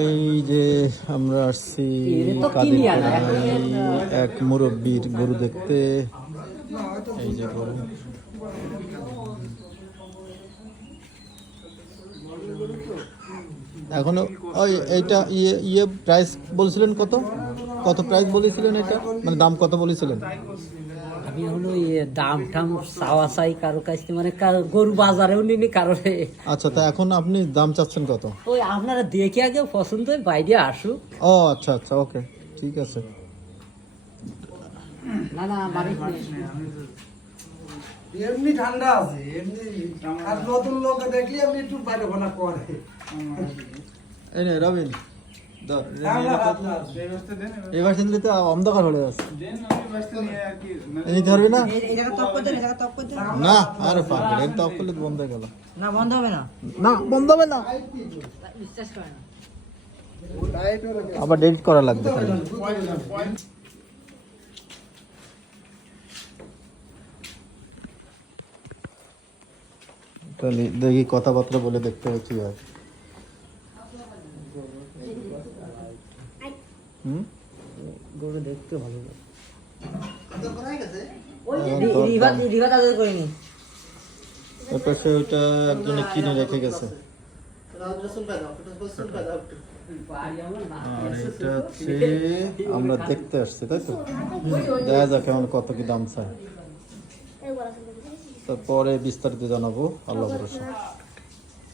এই যে আমরা আসছি এক মুরব্বীর গরু দেখতে। এই যে গরু, এখনো ওই এইটা ইয়ে প্রাইস বলছিলেন কত কত প্রাইস বলেছিলেন? এটা মানে দাম কত বলেছিলেন? আমি হলো দাম টাম চাওয়া চাই কারো কাছে, মানে গরু বাজারেও নিনি কারো। আচ্ছা, তা এখন আপনি দাম চাচ্ছেন কত? ওই আপনারা দেখে আগে পছন্দ হয় বাইরে আসুক। ও আচ্ছা আচ্ছা, ওকে, ঠিক আছে। না না মানে এমনি ঠান্ডা আছে, এমনি আর নতুন লোক দেখলে এমনি একটু বাইরে ঘোনা করে। এই নে রবিন, এবার শুনলে তো অন্ধকার হয়ে যাচ্ছে। নিতে পারবি না? না, আরে পারবে, এটা তো অফ করলে বন্ধ হয়ে গেল। না বন্ধ হবে না, না বন্ধ হবে না, বিশ্বাস করে না। আবার ডেলিট করা লাগবে তাহলে। তাহলে দেখি কথাবার্তা বলে দেখতে হচ্ছে আর গরু দেখতে ভালো লাগে। এপাশে ওইটা একজনে কিনে রেখে গেছে। আর এটা হচ্ছে আমরা দেখতে আসছি, তাই তো? দেখা যাক কেমন কত কি দাম চাই, তারপরে বিস্তারিত জানাবো। আল্লাহ ভরসা।